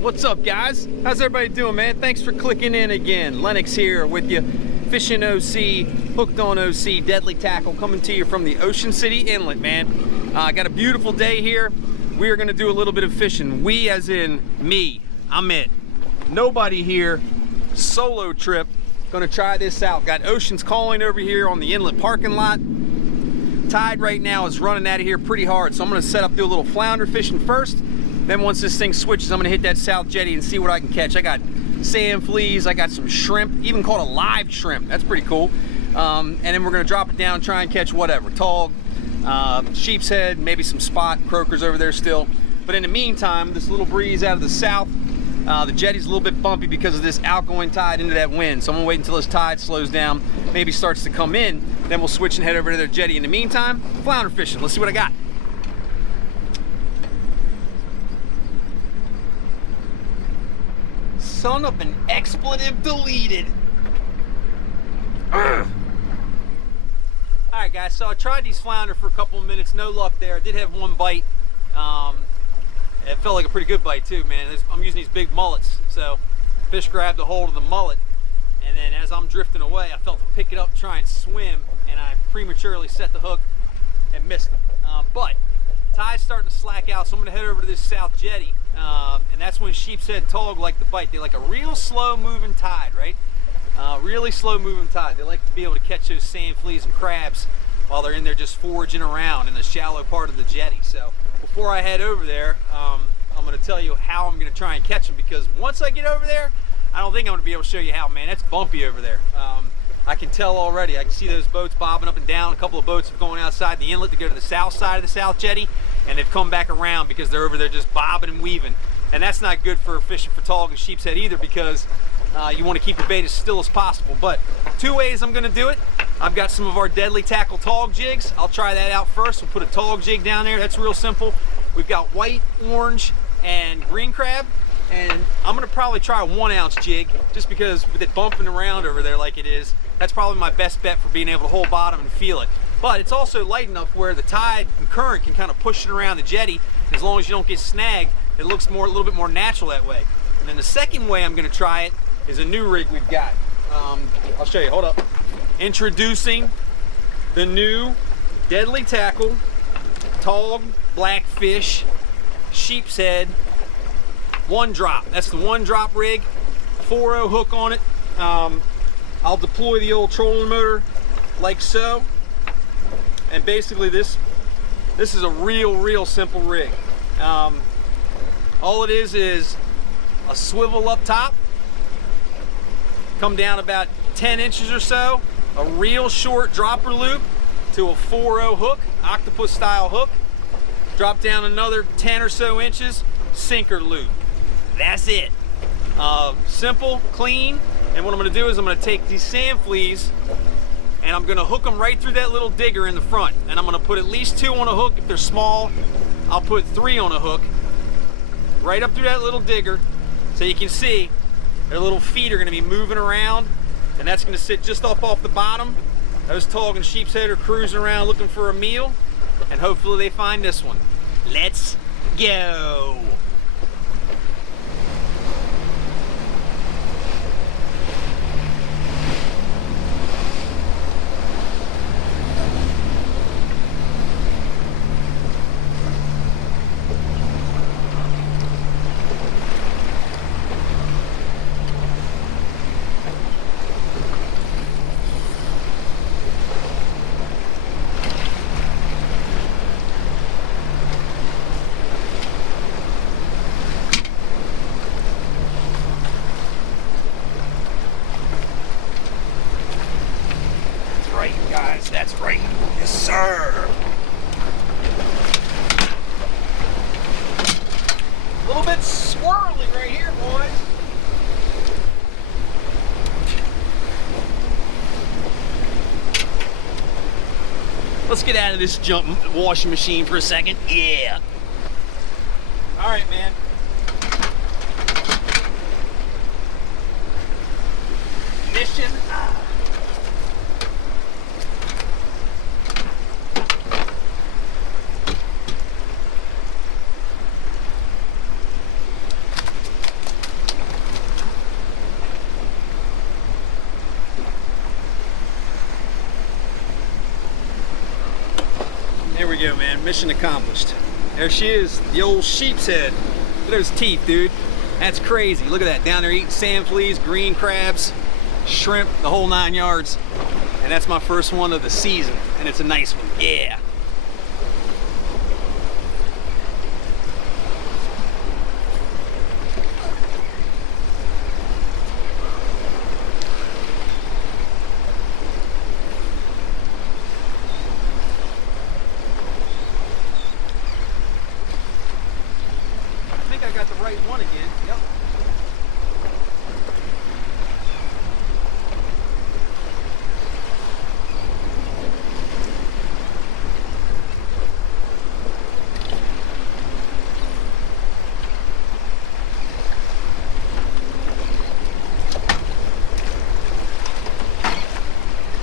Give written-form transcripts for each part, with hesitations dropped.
What's up, guys? How's everybody doing, man? Thanks for clicking in again. Lennox here with you. Fishing OC, hooked on OC, deadly tackle, coming to you from the Ocean City Inlet, man. Got a beautiful day here. We are gonna do a little bit of fishing. We as in me, I'm it. Nobody here, solo trip. Gonna try this out. Got oceans calling over here on the inlet parking lot. Tide right now is running out of here pretty hard, so I'm gonna set up, do a little flounder fishing first. Then once this thing switches, I'm gonna hit that south jetty and see what I can catch. I got sand fleas, I got some shrimp, even caught a live shrimp. That's pretty cool. And then we're gonna drop it down and try and catch whatever. Tog, sheep's head, maybe some spot, croakers over there still. But in the meantime, this little breeze out of the south, the jetty's a little bit bumpy because of this outgoing tide into that wind. So I'm gonna wait until this tide slows down, maybe starts to come in, then we'll switch and head over to the jetty. In the meantime, flounder fishing. Let's see what I got. Son of an expletive deleted. All right, guys, so I tried these flounder for a couple of minutes, no luck there. I did have one bite. It felt like a pretty good bite too, man. I'm using these big mullets. So fish grabbed a hold of the mullet, and then as I'm drifting away, I felt to pick it up, try and swim, and I prematurely set the hook and missed them. But tide's starting to slack out, so I'm gonna head over to this south jetty, and that's when sheep's head and tog like to bite. They like a real slow moving tide, right? Really slow moving tide. They like to be able to catch those sand fleas and crabs while they're in there just foraging around in the shallow part of the jetty. So before I head over there, I'm gonna tell you how I'm gonna try and catch them, because once I get over there, I don't think I'm gonna be able to show you how, man. That's bumpy over there. I can tell already. I can see those boats bobbing up and down. A couple of boats have gone outside the inlet to go to the south side of the south jetty, and they've come back around because they're over there just bobbing and weaving. And that's not good for fishing for tog and sheep's head either, because you want to keep the bait as still as possible. But two ways I'm going to do it. I've got some of our deadly tackle tog jigs. I'll try that out first. We'll put a tog jig down there. That's real simple. We've got white, orange, and green crab. And I'm going to probably try a 1 ounce jig, just because with it bumping around over there like it is, that's probably my best bet for being able to hold bottom and feel it. But it's also light enough where the tide and current can kind of push it around the jetty. As long as you don't get snagged, it looks a little bit more natural that way. And then the second way I'm going to try it is a new rig we've got. I'll show you, hold up. Introducing the new deadly tackle tog blackfish sheep's head 1 drop. That's the 1 drop rig, 4.0 hook on it. I'll deploy the old trolling motor like so, and basically this is a real simple rig. All it is a swivel up top, come down about 10 inches or so, a real short dropper loop to a 4.0 hook, octopus style hook, drop down another 10 or so inches, sinker loop. That's it. Simple, clean. And what I'm gonna do is I'm gonna take these sand fleas and I'm gonna hook them right through that little digger in the front. And I'm gonna put at least 2 on a hook. If they're small, I'll put 3 on a hook. Right up through that little digger. So you can see their little feet are gonna be moving around, and that's gonna sit just up off the bottom. Those tog and sheep's head are cruising around looking for a meal, and hopefully they find this one. Let's go. That's right. Yes, sir. A little bit swirly right here, boys. Let's get out of this washing machine for a second. Yeah. All right, man. Mission. we go, man. Mission accomplished. There she is, the old sheep's head. Look at those teeth, dude. That's crazy. Look at that. Down there eating sand fleas, green crabs, shrimp, the whole 9 yards. And that's my first one of the season. And it's a nice one. Yeah. I got the right one again. Yep.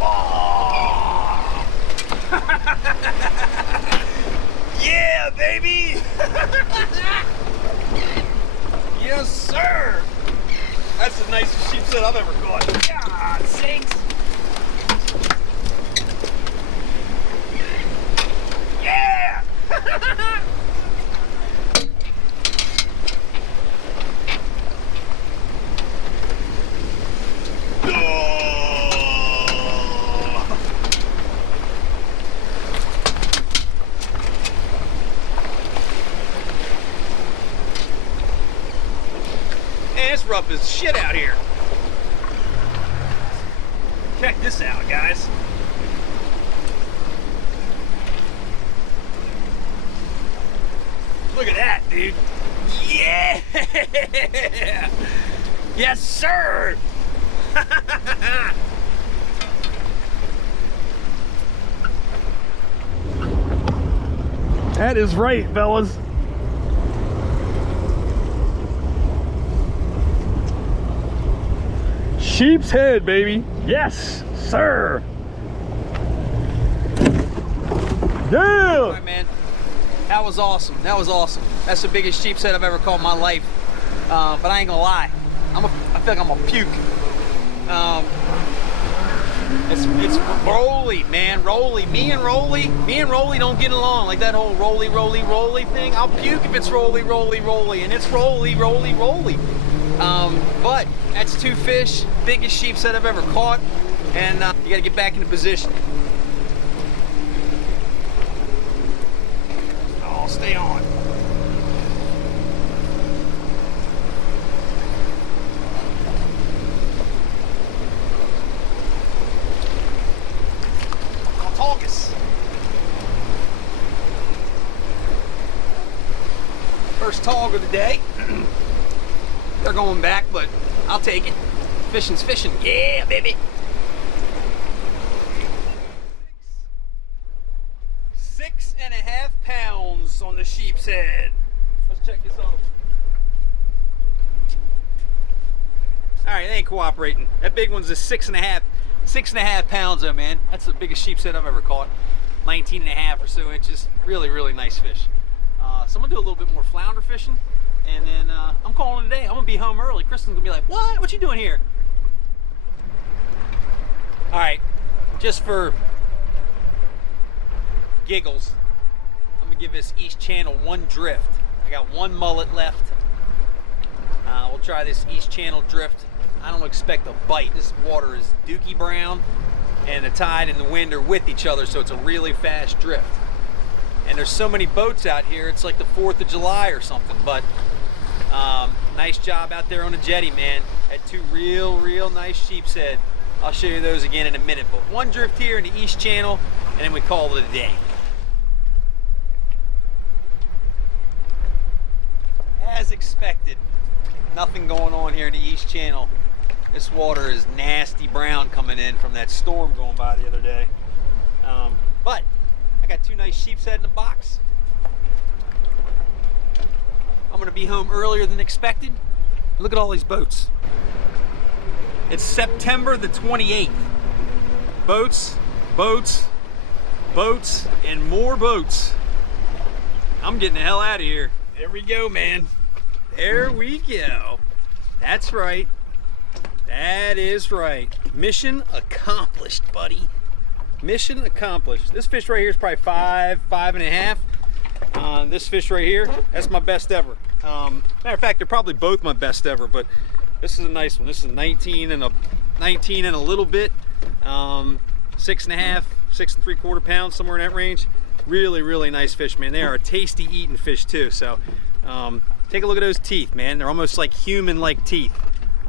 Oh. Yeah, baby. Yes, sir! That's the nicest sheephead I've ever caught. God sakes! Yeah! It's rough as shit out here. Check this out, guys. Look at that, dude. Yeah! Yes, sir! That is right, fellas. Sheep's head, baby. Yes, sir. Yeah. All right, man. That was awesome. That was awesome. That's the biggest sheep's head I've ever caught in my life. But I ain't gonna lie. I feel like I'm gonna puke. It's Rolly, man. Rolly. Me and Rolly don't get along. Like that whole Rolly thing. I'll puke if it's Rolly. And it's Rolly. But that's 2 fish, biggest sheep's head I've ever caught, and you gotta get back into position. Oh, stay on. August. First tog of the day. They're going back, but I'll take it. Fishing's fishing. Yeah, baby. 6.5 pounds on the sheep's head. Let's check this other one. All right, they ain't cooperating. That big one's a 6.5 pounds though, man. That's the biggest sheep's head I've ever caught. 19.5 or so inches. Really, really nice fish. So I'm gonna do a little bit more flounder fishing. And then I'm calling it a day. I'm gonna be home early. Kristen's gonna be like, "What? What you doing here?" All right, just for giggles, I'm gonna give this East Channel one drift. I got one mullet left. We'll try this East Channel drift. I don't expect a bite. This water is dookie brown, and the tide and the wind are with each other, so it's a really fast drift. And there's so many boats out here, it's like the 4th of July or something, but nice job out there on the jetty, man. Had 2 real nice sheep's head. I'll show you those again in a minute, but one drift here in the East Channel, and then we call it a day. As expected, nothing going on here in the East Channel. This water is nasty brown coming in from that storm going by the other day. But I got 2 nice sheep's head in the box. I'm gonna be home earlier than expected. Look at all these boats. It's September the 28th. Boats, and more boats. I'm getting the hell out of here. There we go, man. There we go. That's right. That is right. Mission accomplished, buddy. mission accomplished. This fish right here is probably 5.5. This fish right here, that's my best ever. Matter of fact, they're probably both my best ever, but this is a nice one. This is 19 and a little bit. 6.5, 6.75 pounds, somewhere in that range. Really, really nice fish, man. They are a tasty eating fish too. So take a look at those teeth, man. They're almost like human-like teeth.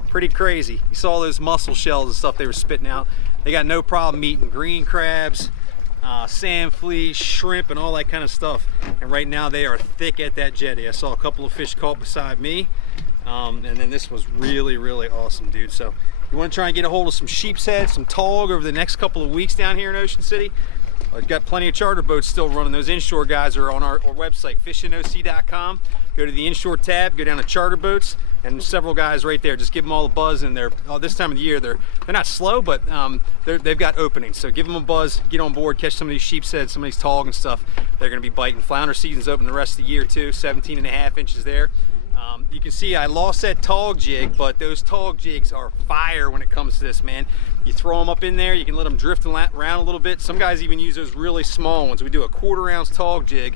Pretty crazy. You saw those mussel shells and stuff they were spitting out. They got no problem eating green crabs, sand fleas, shrimp, and all that kind of stuff. And right now they are thick at that jetty. I saw a couple of fish caught beside me, and then this was really, really awesome, dude. So you want to try and get a hold of some sheepshead, some tog over the next couple of weeks down here in Ocean City. I've got plenty of charter boats still running. Those inshore guys are on our website, fishingoc.com. Go to the inshore tab, go down to charter boats, and several guys right there. Just give them all a buzz, and they're this time of the year they're not slow, but they've got openings. So give them a buzz, get on board, catch some of these sheepshead, some of these tog and stuff. They're going to be biting. Flounder season's open the rest of the year too. 17.5 inches there. You can see I lost that tog jig, but those tog jigs are fire when it comes to this, man. You throw them up in there, you can let them drift around a little bit. Some guys even use those really small ones. We do a 1/4 ounce tog jig,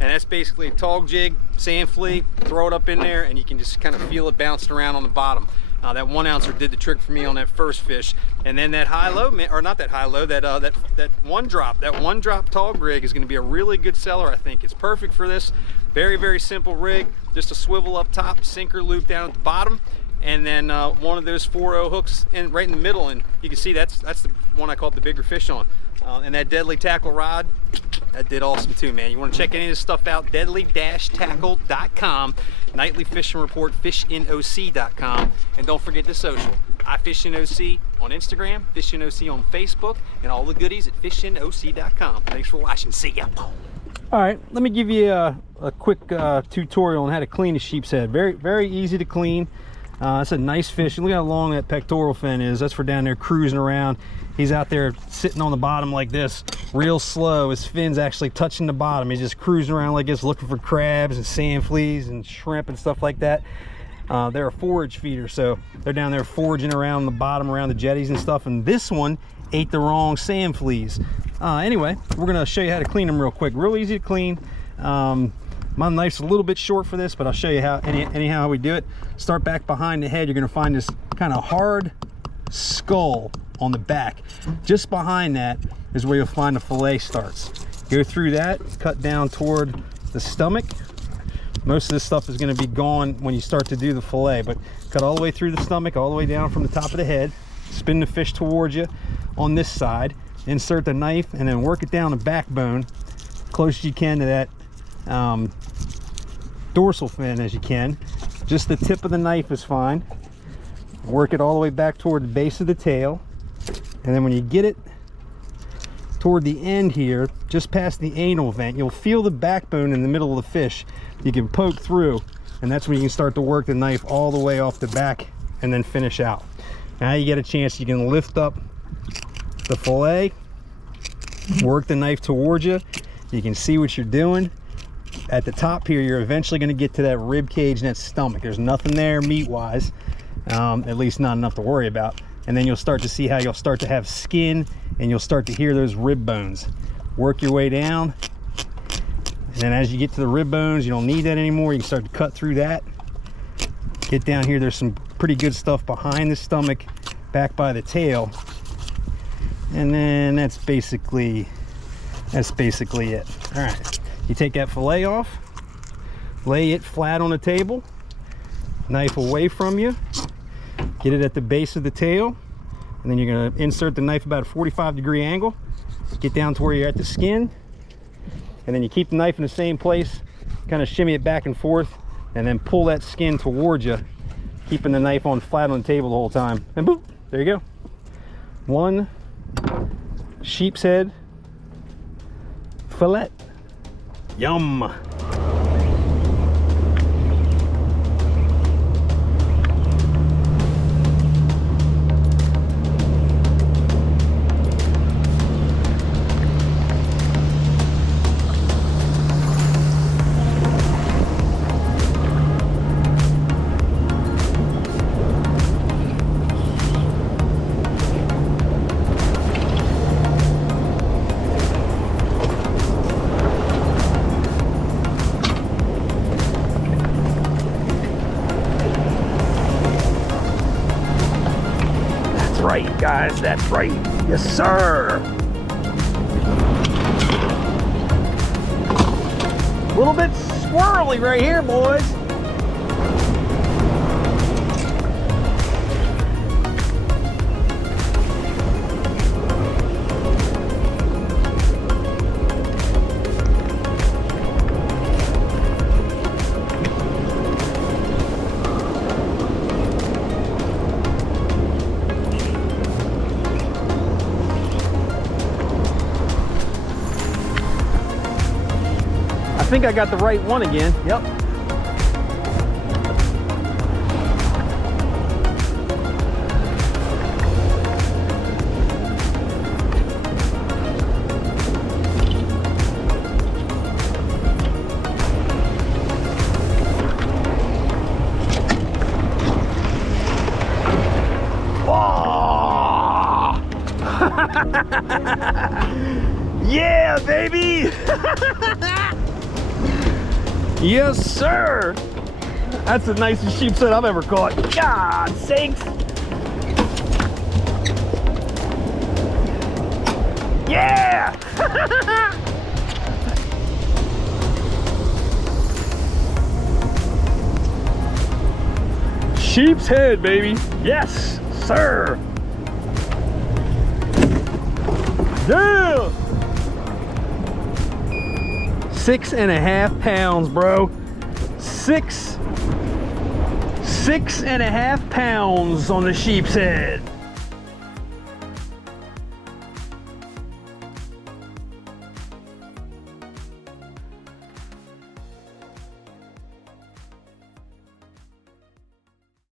and that's basically a tog jig, sand flea, throw it up in there, and you can just kind of feel it bouncing around on the bottom. That 1 ouncer did the trick for me on that first fish. And then that high-low, or not that high-low, that one drop tog rig is going to be a really good seller, I think. It's perfect for this. Very, very simple rig. Just a swivel up top, sinker loop down at the bottom, and then one of those 4-0 hooks right in the middle. And you can see that's the one I caught the bigger fish on. And that deadly tackle rod, that did awesome too, man. You want to check any of this stuff out, deadly-tackle.com, nightly fishing report, fishinoc.com, and don't forget the social. iFishingOC on Instagram, FishingOC on Facebook, and all the goodies at fishinoc.com. Thanks for watching. See ya. All right, let me give you a quick tutorial on how to clean a sheepshead. Very, very easy to clean. It's a nice fish. Look how long that pectoral fin is. That's for down there cruising around. He's out there sitting on the bottom like this, real slow. His fin's actually touching the bottom. He's just cruising around like this, looking for crabs and sand fleas and shrimp and stuff like that. They're a forage feeder, so they're down there foraging around the bottom, around the jetties and stuff. And this one ate the wrong sand fleas. Anyway, we're gonna show you how to clean them real quick. Real easy to clean. My knife's a little bit short for this, but I'll show you how anyhow we do it. Start back behind the head. You're gonna find this kind of hard skull on the back. Just behind that is where you'll find the fillet starts. Go through that, cut down toward the stomach. Most of this stuff is going to be gone when you start to do the fillet, but cut all the way through the stomach, all the way down from the top of the head. Spin the fish towards you on this side, insert the knife, and then work it down the backbone close as you can to that dorsal fin as you can. Just the tip of the knife is fine. Work it all the way back toward the base of the tail, and then when you get it toward the end here, just past the anal vent, you'll feel the backbone in the middle of the fish. You can poke through, and that's when you can start to work the knife all the way off the back and then finish out. Now you get a chance, you can lift up the fillet, work the knife towards you. You can see what you're doing. At the top here, you're eventually going to get to that rib cage and that stomach. There's nothing there meat wise, at least not enough to worry about. And then you'll start to see how you'll start to have skin, and you'll start to hear those rib bones. Work your way down, and then as you get to the rib bones, you don't need that anymore. You can start to cut through that. Get down here, there's some pretty good stuff behind the stomach, back by the tail. And then that's basically it. All right, you take that fillet off, lay it flat on the table, knife away from you, get it at the base of the tail, and then you're going to insert the knife about a 45-degree angle, get down to where you're at the skin, and then you keep the knife in the same place, kind of shimmy it back and forth, and then pull that skin towards you, keeping the knife on flat on the table the whole time, and boop, there you go. One sheepshead fillet. Yum. right, guys. That's right. Yes, sir. A little bit swirly right here, boys. I think I got the right one again. Yep. Oh! Yeah, baby! Yes, sir. That's the nicest sheephead I've ever caught. God sakes. Yeah. Sheephead, baby. Yes, sir. Yeah. 6.5 pounds, bro. 6.5 pounds on the sheephead.